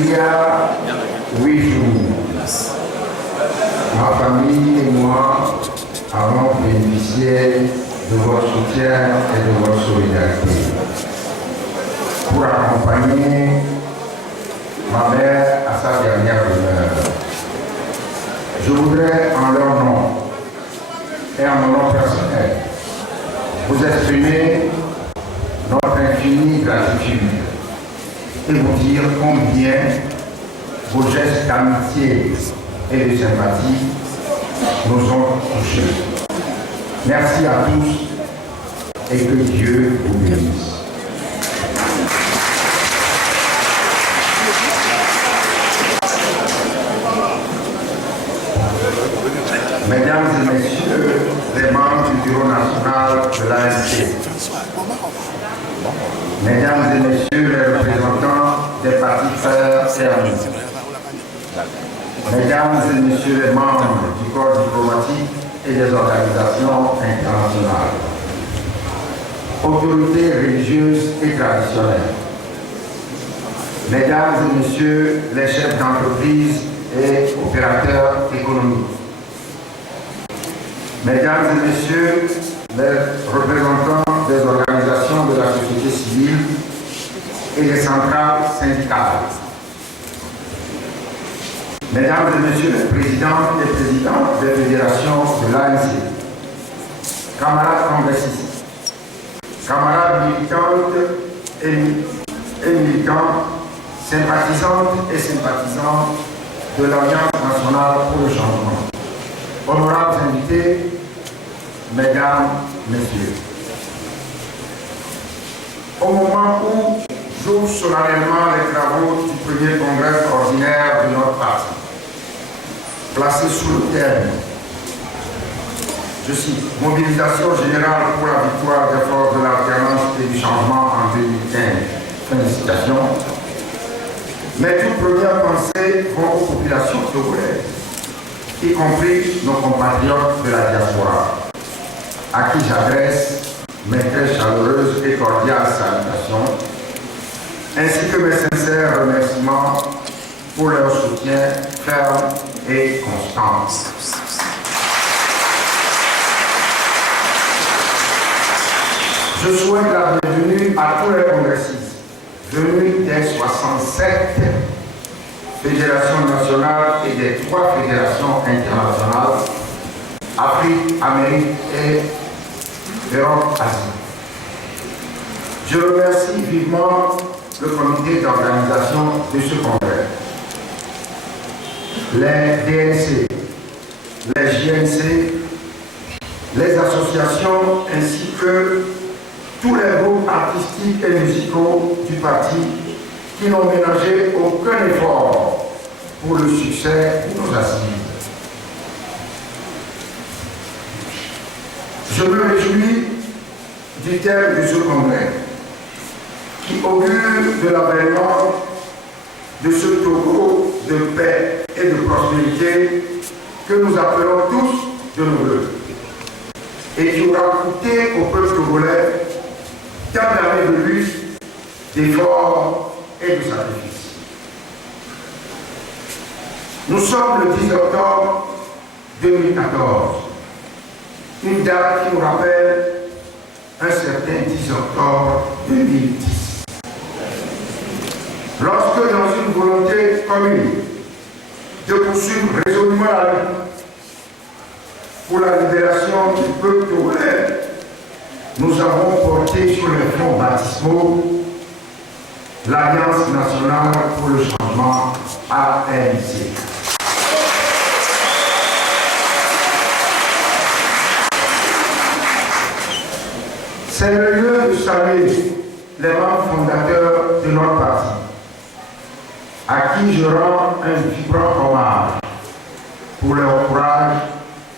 Il y a 8 jours, ma famille et moi avons bénéficié de votre soutien et de votre solidarité pour accompagner ma mère à sa dernière demeure. Je voudrais, en leur nom et en mon nom personnel, vous exprimer notre infinie gratitude et vous dire combien vos gestes d'amitié et de sympathie nous ont touchés. Merci à tous et que Dieu vous bénisse. Mesdames et messieurs les membres du bureau national de l'ANC, mesdames et messieurs les représentants des partis frères et amis, mesdames et messieurs les membres du corps diplomatique et des organisations internationales, autorités religieuses et traditionnelles, mesdames et messieurs les chefs d'entreprise et opérateurs économiques, mesdames et messieurs les représentants des organisations de la société civile et des centrales syndicales, mesdames et messieurs les présidents et présidentes des fédérations de l'ANC, camarades congressistes, camarades militantes et militants, sympathisantes et sympathisants de l'Alliance nationale pour le changement, honorables invités, mesdames, messieurs. Au moment où j'ouvre solennellement les travaux du premier congrès ordinaire de notre parti, placé sous le thème, je cite, « Mobilisation générale pour la victoire des forces de l'alternance et du changement en 2015 ». Fin de citation. Mes toutes premières pensées vont aux populations togolaises, y compris nos compatriotes de la diaspora, à qui j'adresse mes très chaleureuses et cordiales salutations, ainsi que mes sincères remerciements pour leur soutien ferme et constant. Je souhaite la bienvenue à tous les congressistes venus des 67 fédérations nationales et des 3 fédérations internationales, Afrique, Amérique et Europe-Asie. Je remercie vivement le comité d'organisation de ce congrès, les DNC, les JNC, les associations ainsi que tous les groupes artistiques et musicaux du parti qui n'ont ménagé aucun effort pour le succès de nos assises. Je me réjouis du thème de ce congrès qui augure de l'avènement de ce Togo de paix et de prospérité que nous appelons tous de nos voeux et qui aura coûté au peuple togolais tant d'années de lutte, d'efforts et de sacrifices. Nous sommes le 10 octobre 2014, une date qui nous rappelle un certain 10 octobre 2010. Lorsque dans une volonté commune de poursuivre résolument la lutte pour la libération du peuple togolais, nous avons porté sur les fonds baptismaux l'Alliance nationale pour le changement ANC. C'est le lieu de saluer les membres fondateurs de notre parti, à qui je rends un vibrant hommage pour leur courage,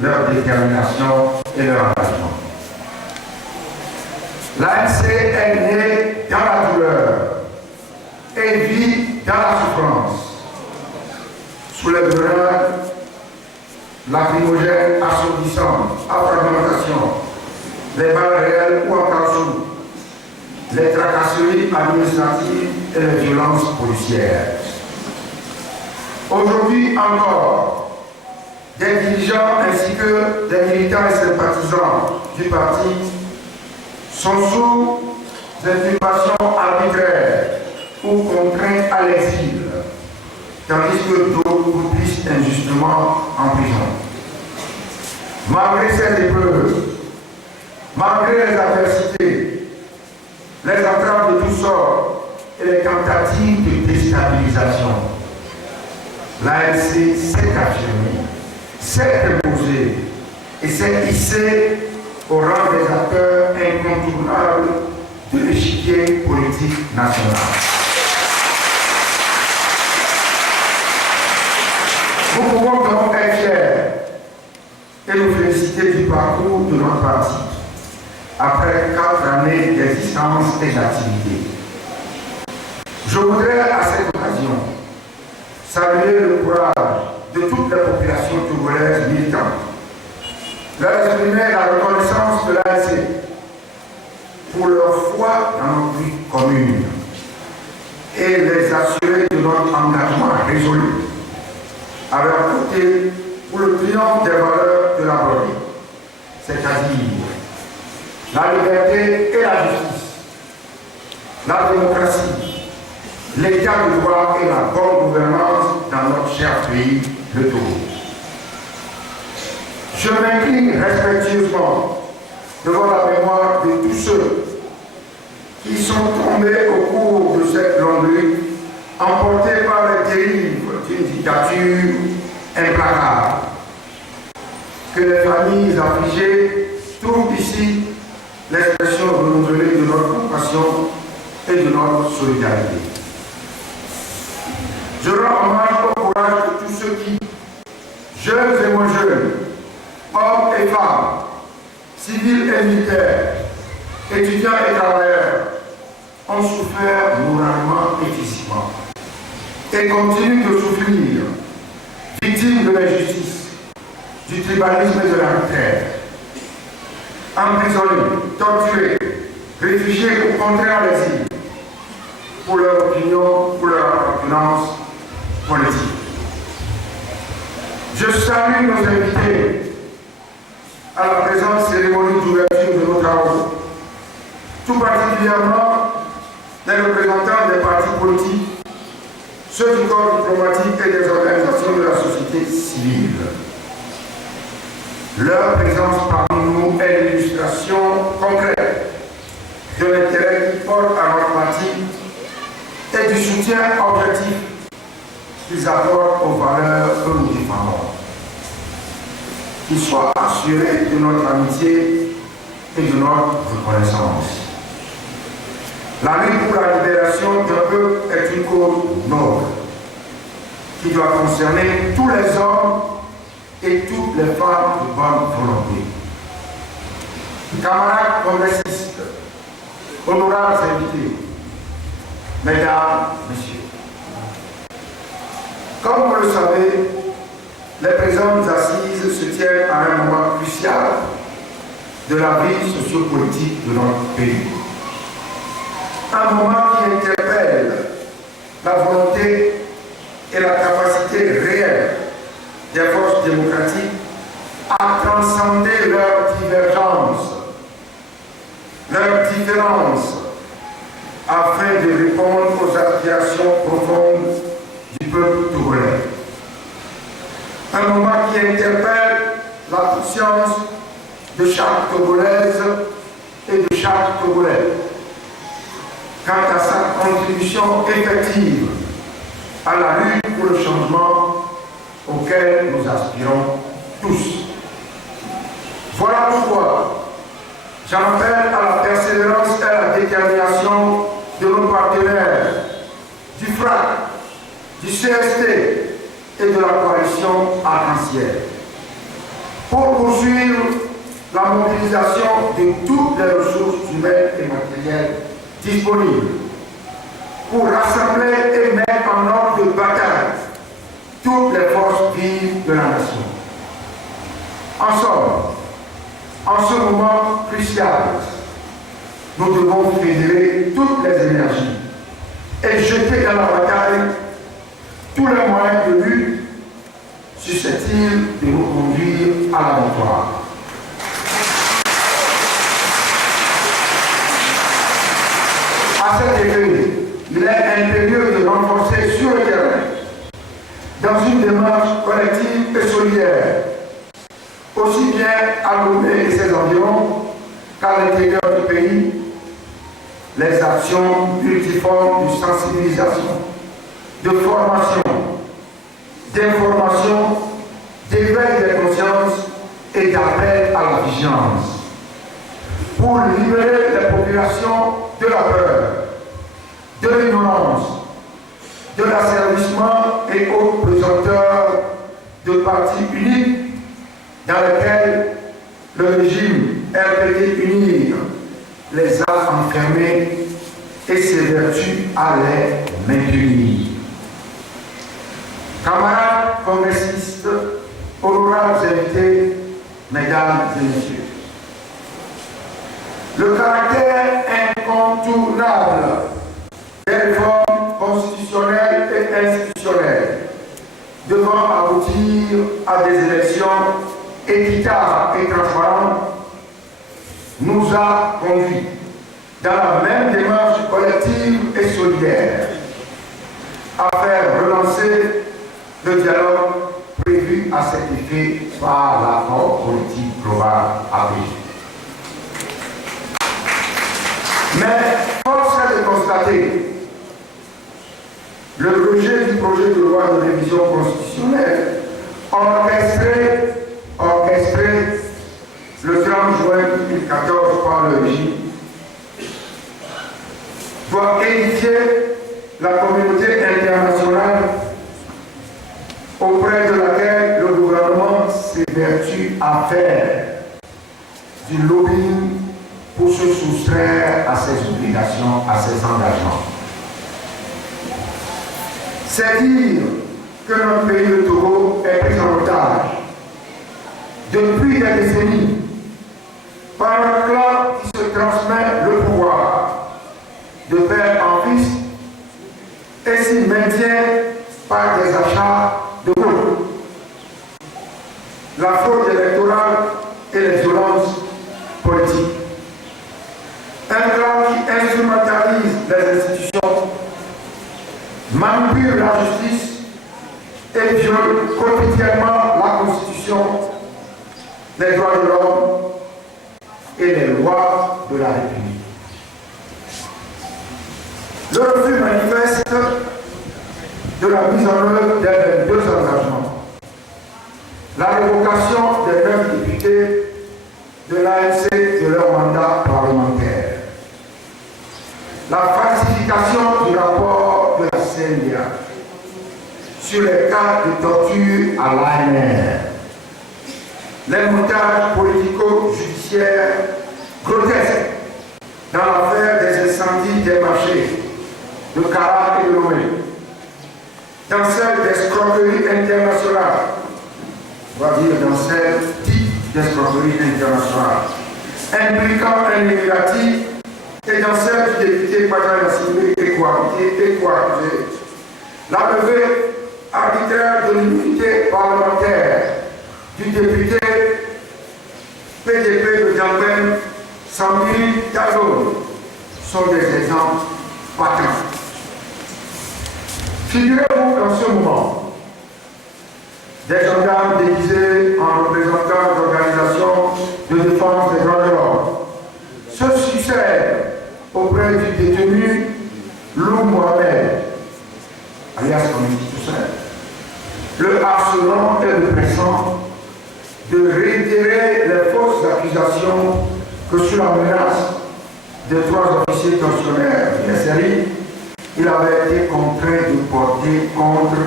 leur détermination et leur engagement. L'ANC est née dans la douleur et vit dans la souffrance, sous les brûlures, lacrymogènes assourdissantes, à fragmentation, les balles réelles ou en caoutchouc, les tracasseries administratives et les violences policières. Aujourd'hui encore, des dirigeants ainsi que des militants et sympathisants du parti sont sous inculpation arbitraire ou contraints à l'exil, tandis que d'autres glissent injustement en prison. Malgré ces épreuves, malgré les adversités, les entraves de tous sorts et les tentatives de déstabilisation, l'ANC s'est affirmée, s'est imposée et s'est hissée au rang des acteurs incontournables de l'échiquier politique national. Nous pouvons donc être fiers et nous féliciter du parcours de notre parti après 4 années d'existence et d'activité. Je voudrais à cette occasion saluer le courage de toute la population togolaise militante, leur exprimer la reconnaissance de l'ANC pour leur foi dans notre vie commune et les assurer de notre engagement résolu à leur côté pour le triomphe des valeurs de la Bolivie, c'est-à-dire la liberté et la justice, la démocratie, l'état de droit et la bonne gouvernance dans notre cher pays, le Togo. Je m'incline respectueusement devant la mémoire de tous ceux qui sont tombés au cours de cette longue lutte, emportés par les dérives d'une dictature implacable. Que les familles affligées trouvent ici l'expression renouvelée de notre compassion et de notre solidarité. Je rends hommage au courage de tous ceux qui, jeunes et moins jeunes, hommes et femmes, civils et militaires, étudiants et travailleurs, ont souffert moralement et physiquement et continuent de souffrir, victimes de l'injustice, du tribalisme et de l'arbitraire, emprisonnés, torturés, réfugiés ou contraints à l'exil pour leur opinion, pour leur appartenance politique. Je salue nos invités à la présente cérémonie d'ouverture de nos travaux, tout particulièrement les représentants des partis politiques, ceux du corps diplomatique et des organisations de la société civile. Leur présence parmi nous est l'illustration concrète de l'intérêt qu'ils portent à notre parti et du soutien objectif qu'ils apportent aux valeurs que nous défendons. Qu'ils soient assurés de notre amitié et de notre reconnaissance. La lutte pour la libération d'un peuple est une cause noble qui doit concerner tous les hommes et toutes les femmes de bonne volonté. Camarades congressistes, honorables invités, mesdames, messieurs, comme vous le savez, les présentes assises se tiennent à un moment crucial de la vie sociopolitique de notre pays. Un moment qui interpelle la volonté et la capacité réelle des forces démocratiques à transcender leurs divergences, leurs différences, afin de répondre aux aspirations profondes du peuple togolais. Un moment qui interpelle la conscience de chaque Togolaise et de chaque Togolais quant à sa contribution effective à la lutte pour le changement auquel nous aspirons tous. Voilà pourquoi j'en appelle à la persévérance et à la détermination de nos partenaires du FRAC, du CST et de la coalition arc-en-ciel pour poursuivre la mobilisation de toutes les ressources humaines et matérielles disponibles pour rassembler et mettre en ordre de bataille toutes les forces vives de la nation. En somme, en ce moment crucial, nous devons fédérer toutes les énergies et jeter dans la bataille tous les moyens de lutte À cet effet, il est impérieux de renforcer sur le terrain, dans une démarche collective et solidaire, aussi bien à Lomé et ses environs qu'à l'intérieur du pays, les actions multiformes de sensibilisation, de formation, d'information, d'éveil des consciences et d'appel à la vigilance, pour libérer les populations de la peur, de l'ignorance, de l'asservissement et autres pesanteurs de partis uniques dans lesquels le régime RPD unir les a enfermés et s'évertue à les maintenir. Camarades congressistes, honorables invités, mesdames et messieurs, le caractère incontournable des réformes constitutionnelles et institutionnelles devant aboutir à des élections équitables et transparentes nous a conduits dans la même démarche collective et solidaire à faire relancer le dialogue prévu à cet effet par l'accord politique global appelé. Mais force est de constater le rejet du projet de loi de révision constitutionnelle orchestré le 30 juin 2014 par le régime doit édifier la communauté internationale auprès de laquelle le gouvernement s'évertue à faire du lobbying pour se soustraire à ses obligations, à ses engagements. C'est dire que notre pays, le Togo, est pris en otage depuis des décennies par un clan qui se transmet le pouvoir de père en fils et s'y maintient par des achats de vote, la fraude électorale et les violences politiques. Un clan qui instrumentalise les institutions, manipule la justice et viole quotidiennement la Constitution, les droits de l'homme et les lois de la République. Le refus manifeste de la mise en œuvre des deux engagements. La révocation des 9 députés de l'ANC de leur mandat parlementaire. La falsification du rapport de la CNDA sur les cas de torture à l'ANR. Les montages politico-judiciaires grotesques dans l'affaire des incendies des marchés de Kara et de Lomé, dans celle d'escroquerie internationale, on va dire dans celle dite d'escroquerie internationale, impliquant un négatif, et dans celle du député Patran Yassine et coaccusé, la levée arbitraire de l'immunité parlementaire du député PDP de Djamben, Sambiri Tazo, sont des exemples patents. Figurez-vous qu'en ce moment, des gendarmes déguisés en représentants d'organisations de défense des droits de l'homme se succèdent auprès du détenu Lou Mohamed, alias Community Toussaint, le harcelant et le pressant de réitérer les fausses accusations que sous la menace de 3 officiers tensionnaires de SRI, il avait été contraint de porter contre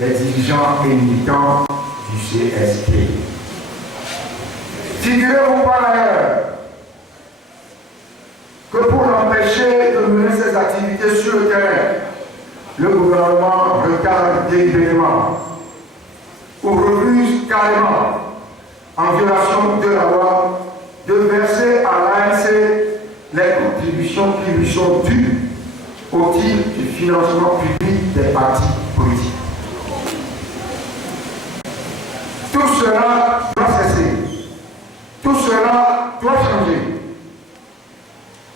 les dirigeants et militants du CSP. Figurez-vous par ailleurs que pour l'empêcher de mener ses activités sur le terrain, le gouvernement retarde délibérément ou refuse carrément, en violation de la loi, de verser à l'ANC les contributions qui lui sont dues au titre du financement public des partis politiques. Tout cela doit cesser. Tout cela doit changer.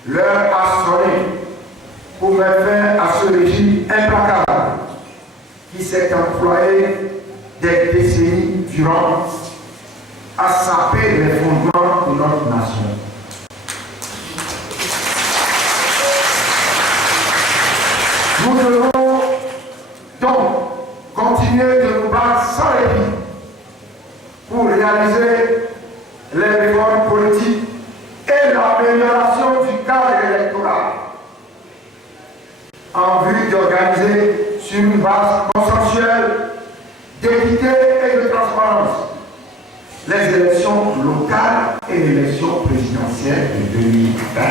L'heure a sonné pour mettre fin à ce régime implacable qui s'est employé des décennies durant à saper les fondements de notre nation. Nous devons donc continuer de nous battre sans répit pour réaliser les réformes politiques et l'amélioration du cadre électoral en vue d'organiser sur une base consensuelle d'équité et de transparence les élections locales et l'élection présidentielle de 2020.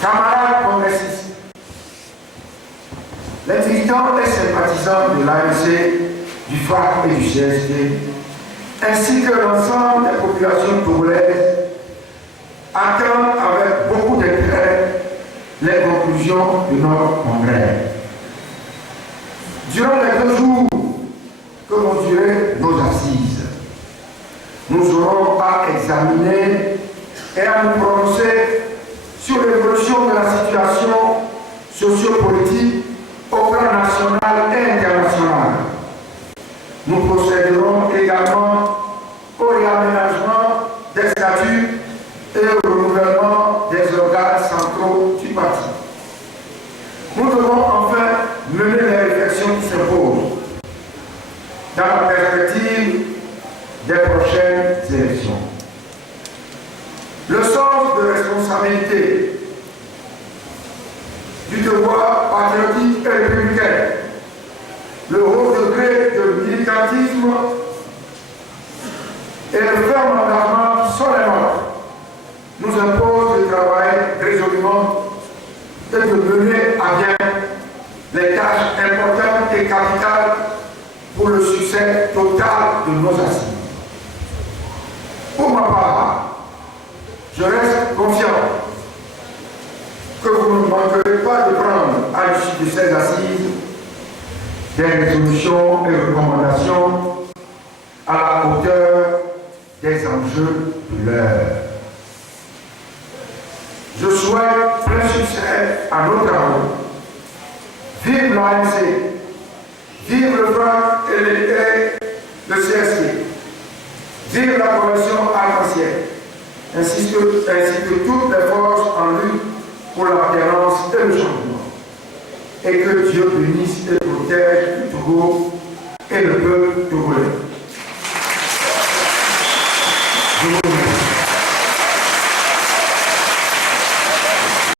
Camarades progressistes, les militants et sympathisants de l'ANC, du FAC et du CSD, ainsi que l'ensemble des populations togolaises, attendent avec beaucoup d'intérêt les conclusions de notre congrès. Durant les 2 jours que vont durer nos assises, nous aurons à examiner et à nous prononcer sur l'évolution de la situation sociopolitique au plan national et international. Nous procéderons également au réaménagement des statuts et au renouvellement des organes centraux du parti. Nous devons enfin mener les réflexions qui s'imposent dans la perspective des prochaines élections. Le sens de responsabilité, du devoir patriotique et républicain, le haut degré de militantisme et le ferme engagement qui sont les nôtres nous imposent de travailler résolument et de mener à bien les tâches importantes et capitales pour le succès total de nos assises. Pour ma part, je reste confiant que vous ne manquerez pas de prendre à l'issue de ces assises des résolutions et recommandations à la hauteur des enjeux de l'heure. Je souhaite plein succès à nos travaux. Vive l'ANC, vive le FAC et le CSD, vive la coalition arc-en-ciel, ainsi que toutes les forces en lutte pour l'alternance et le changement. Et que Dieu bénisse et protège le Togo et le peuple togolais. Je vous remercie.